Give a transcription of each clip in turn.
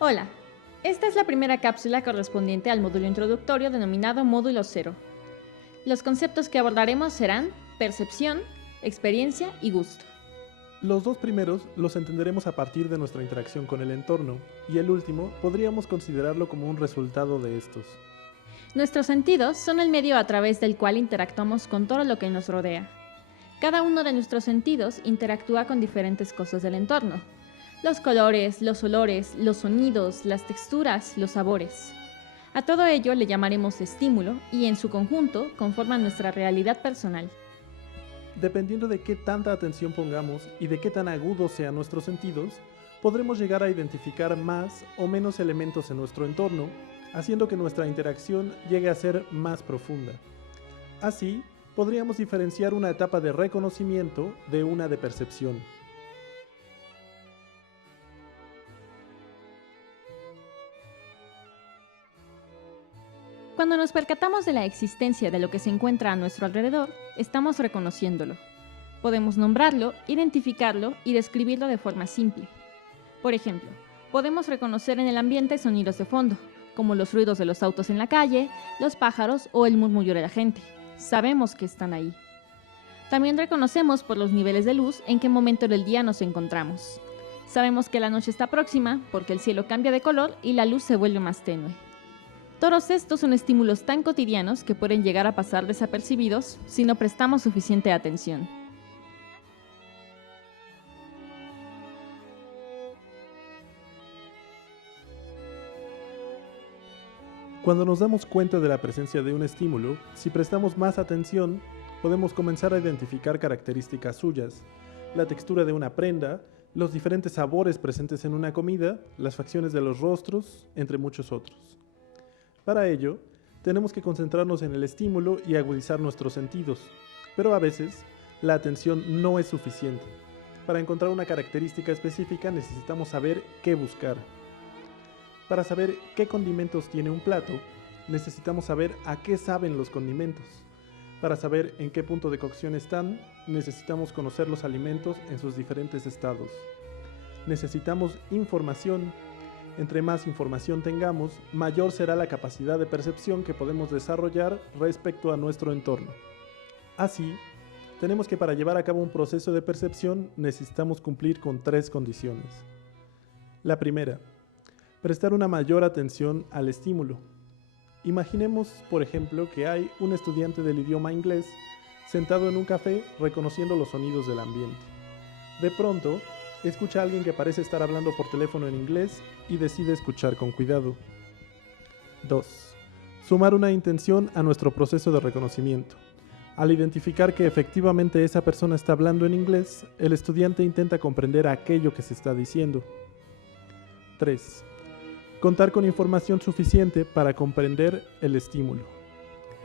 Hola, esta es la primera cápsula correspondiente al módulo introductorio denominado Módulo Cero. Los conceptos que abordaremos serán percepción, experiencia y gusto. Los dos primeros los entenderemos a partir de nuestra interacción con el entorno, y el último podríamos considerarlo como un resultado de estos. Nuestros sentidos son el medio a través del cual interactuamos con todo lo que nos rodea. Cada uno de nuestros sentidos interactúa con diferentes cosas del entorno. Los colores, los olores, los sonidos, las texturas, los sabores. A todo ello le llamaremos estímulo y en su conjunto conforman nuestra realidad personal. Dependiendo de qué tanta atención pongamos y de qué tan agudos sean nuestros sentidos, podremos llegar a identificar más o menos elementos en nuestro entorno, haciendo que nuestra interacción llegue a ser más profunda. Así, podríamos diferenciar una etapa de reconocimiento de una de percepción. Cuando nos percatamos de la existencia de lo que se encuentra a nuestro alrededor, estamos reconociéndolo. Podemos nombrarlo, identificarlo y describirlo de forma simple. Por ejemplo, podemos reconocer en el ambiente sonidos de fondo, como los ruidos de los autos en la calle, los pájaros o el murmullo de la gente. Sabemos que están ahí. También reconocemos por los niveles de luz en qué momento del día nos encontramos. Sabemos que la noche está próxima porque el cielo cambia de color y la luz se vuelve más tenue. Todos estos son estímulos tan cotidianos que pueden llegar a pasar desapercibidos si no prestamos suficiente atención. Cuando nos damos cuenta de la presencia de un estímulo, si prestamos más atención, podemos comenzar a identificar características suyas, la textura de una prenda, los diferentes sabores presentes en una comida, las facciones de los rostros, entre muchos otros. Para ello, tenemos que concentrarnos en el estímulo y agudizar nuestros sentidos, pero a veces la atención no es suficiente. Para encontrar una característica específica necesitamos saber qué buscar. Para saber qué condimentos tiene un plato, necesitamos saber a qué saben los condimentos. Para saber en qué punto de cocción están, necesitamos conocer los alimentos en sus diferentes estados. Necesitamos información. Entre más información tengamos, mayor será la capacidad de percepción que podemos desarrollar respecto a nuestro entorno. Así, tenemos que para llevar a cabo un proceso de percepción necesitamos cumplir con 3 condiciones. La primera, prestar una mayor atención al estímulo. Imaginemos, por ejemplo, que hay un estudiante del idioma inglés sentado en un café reconociendo los sonidos del ambiente. De pronto, escucha a alguien que parece estar hablando por teléfono en inglés y decide escuchar con cuidado. 2. Sumar una intención a nuestro proceso de reconocimiento. Al identificar que efectivamente esa persona está hablando en inglés, el estudiante intenta comprender aquello que se está diciendo. 3. Contar con información suficiente para comprender el estímulo.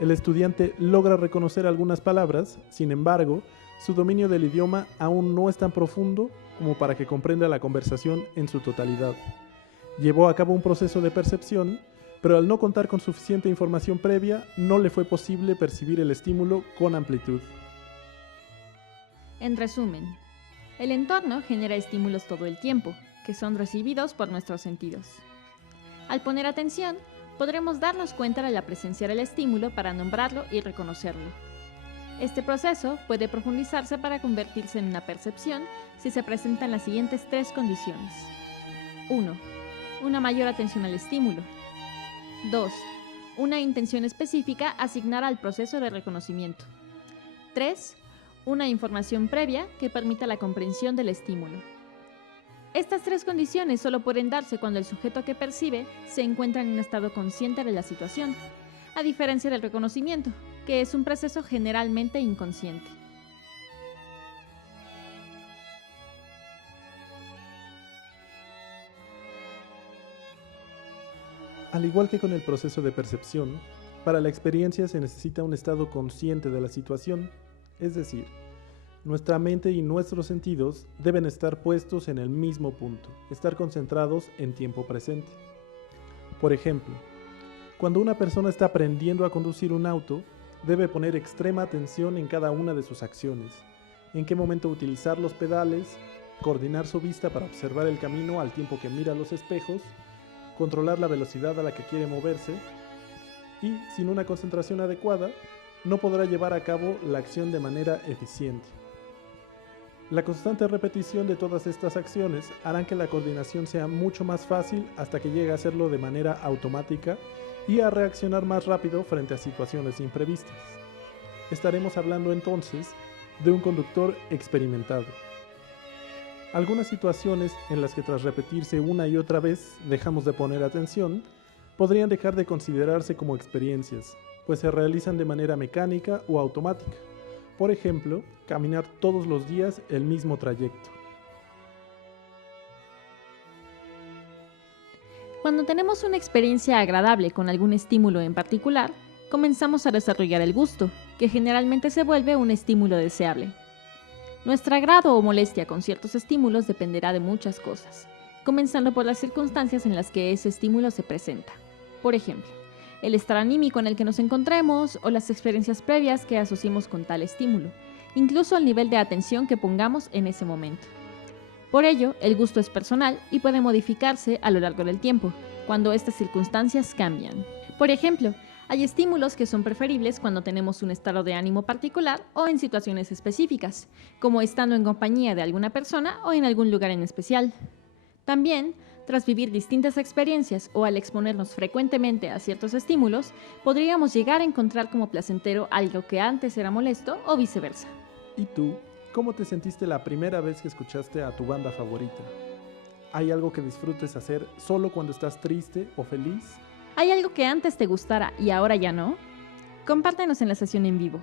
El estudiante logra reconocer algunas palabras, sin embargo, su dominio del idioma aún no es tan profundo como para que comprenda la conversación en su totalidad. Llevó a cabo un proceso de percepción, pero al no contar con suficiente información previa, no le fue posible percibir el estímulo con amplitud. En resumen, el entorno genera estímulos todo el tiempo, que son recibidos por nuestros sentidos. Al poner atención, podremos darnos cuenta de la presencia del estímulo para nombrarlo y reconocerlo. Este proceso puede profundizarse para convertirse en una percepción si se presentan las siguientes 3 condiciones. 1. Una mayor atención al estímulo. 2. Una intención específica asignada al proceso de reconocimiento. 3. Una información previa que permita la comprensión del estímulo. Estas 3 condiciones solo pueden darse cuando el sujeto que percibe se encuentra en un estado consciente de la situación, a diferencia del reconocimiento, que es un proceso generalmente inconsciente. Al igual que con el proceso de percepción, para la experiencia se necesita un estado consciente de la situación, es decir, nuestra mente y nuestros sentidos deben estar puestos en el mismo punto, estar concentrados en tiempo presente. Por ejemplo, cuando una persona está aprendiendo a conducir un auto, debe poner extrema atención en cada una de sus acciones, en qué momento utilizar los pedales, coordinar su vista para observar el camino al tiempo que mira los espejos, controlar la velocidad a la que quiere moverse y, sin una concentración adecuada, no podrá llevar a cabo la acción de manera eficiente. La constante repetición de todas estas acciones harán que la coordinación sea mucho más fácil hasta que llegue a hacerlo de manera automática y a reaccionar más rápido frente a situaciones imprevistas. Estaremos hablando entonces de un conductor experimentado. Algunas situaciones en las que tras repetirse una y otra vez dejamos de poner atención podrían dejar de considerarse como experiencias, pues se realizan de manera mecánica o automática. Por ejemplo, caminar todos los días el mismo trayecto. Cuando tenemos una experiencia agradable con algún estímulo en particular, comenzamos a desarrollar el gusto, que generalmente se vuelve un estímulo deseable. Nuestro agrado o molestia con ciertos estímulos dependerá de muchas cosas, comenzando por las circunstancias en las que ese estímulo se presenta. Por ejemplo, el estado anímico en el que nos encontremos o las experiencias previas que asociemos con tal estímulo, incluso el nivel de atención que pongamos en ese momento. Por ello, el gusto es personal y puede modificarse a lo largo del tiempo, cuando estas circunstancias cambian. Por ejemplo, hay estímulos que son preferibles cuando tenemos un estado de ánimo particular o en situaciones específicas, como estando en compañía de alguna persona o en algún lugar en especial. También, tras vivir distintas experiencias o al exponernos frecuentemente a ciertos estímulos, podríamos llegar a encontrar como placentero algo que antes era molesto o viceversa. ¿Y tú? ¿Cómo te sentiste la primera vez que escuchaste a tu banda favorita? ¿Hay algo que disfrutes hacer solo cuando estás triste o feliz? ¿Hay algo que antes te gustara y ahora ya no? Compártenos en la sesión en vivo.